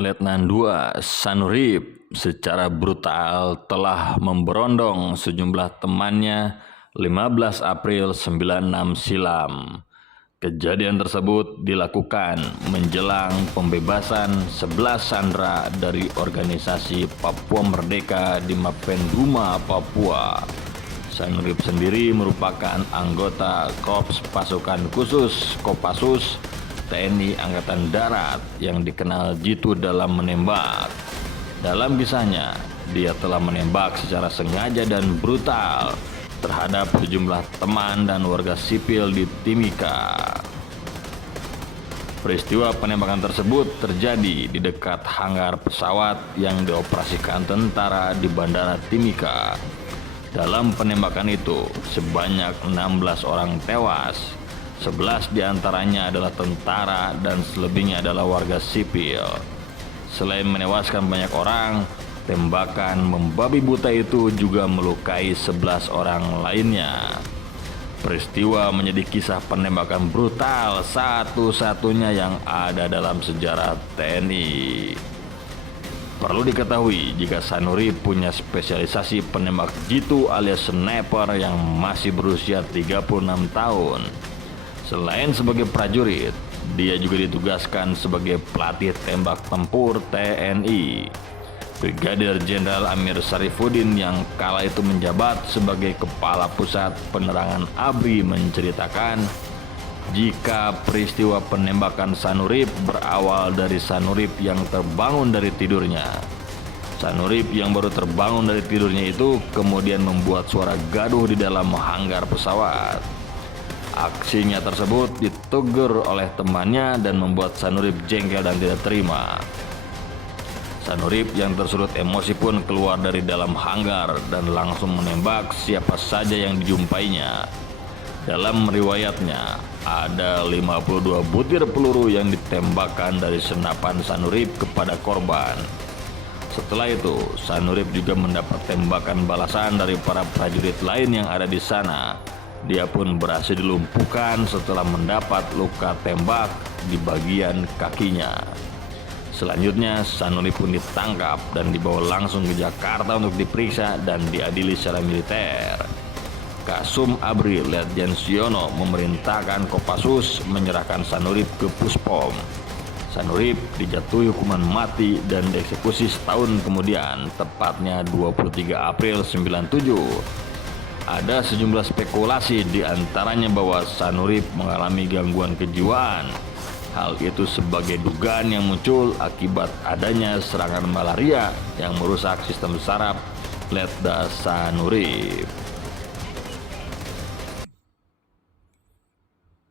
Letnan II Sanurip secara brutal telah memberondong sejumlah temannya 15 April 96 silam. Kejadian tersebut dilakukan menjelang pembebasan 11 sandera dari organisasi Papua Merdeka di Mapenduma, Papua. Sanurip sendiri merupakan anggota Korps Pasukan Khusus Kopassus TNI Angkatan Darat yang dikenal jitu dalam menembak. Dalam kisahnya, dia telah menembak secara sengaja dan brutal terhadap sejumlah teman dan warga sipil di Timika. Peristiwa penembakan tersebut terjadi di dekat hanggar pesawat yang dioperasikan tentara di Bandara Timika. Dalam penembakan itu, sebanyak 16 orang tewas. 11 diantaranya adalah tentara dan selebihnya adalah warga sipil. Selain menewaskan banyak orang, tembakan membabi buta itu juga melukai 11 orang lainnya. Peristiwa menjadi kisah penembakan brutal satu-satunya yang ada dalam sejarah TNI. Perlu diketahui jika Sanurip punya spesialisasi penembak jitu alias sniper yang masih berusia 36 tahun. Selain sebagai prajurit, dia juga ditugaskan sebagai pelatih tembak tempur TNI. Brigadir Jenderal Amir Sarifuddin yang kala itu menjabat sebagai Kepala Pusat Penerangan ABRI menceritakan jika peristiwa penembakan Sanurip berawal dari Sanurip yang terbangun dari tidurnya. Sanurip yang baru terbangun dari tidurnya itu kemudian membuat suara gaduh di dalam hanggar pesawat. Aksinya tersebut ditegur oleh temannya dan membuat Sanurip jengkel dan tidak terima. Sanurip yang tersulut emosi pun keluar dari dalam hanggar dan langsung menembak siapa saja yang dijumpainya. Dalam riwayatnya, ada 52 butir peluru yang ditembakkan dari senapan Sanurip kepada korban. Setelah itu, Sanurip juga mendapat tembakan balasan dari para prajurit lain yang ada di sana. Dia pun berhasil dilumpuhkan setelah mendapat luka tembak di bagian kakinya. Selanjutnya, Sanurip pun ditangkap dan dibawa langsung ke Jakarta untuk diperiksa dan diadili secara militer. Kasum ABRI Letjen Siono memerintahkan Kopassus menyerahkan Sanurip ke Puspom. Sanurip dijatuhi hukuman mati dan dieksekusi setahun kemudian, tepatnya 23 April 97. Ada sejumlah spekulasi diantaranya bahwa Sanurip mengalami gangguan kejiwaan. Hal itu sebagai dugaan yang muncul akibat adanya serangan malaria yang merusak sistem saraf Letda Sanurip.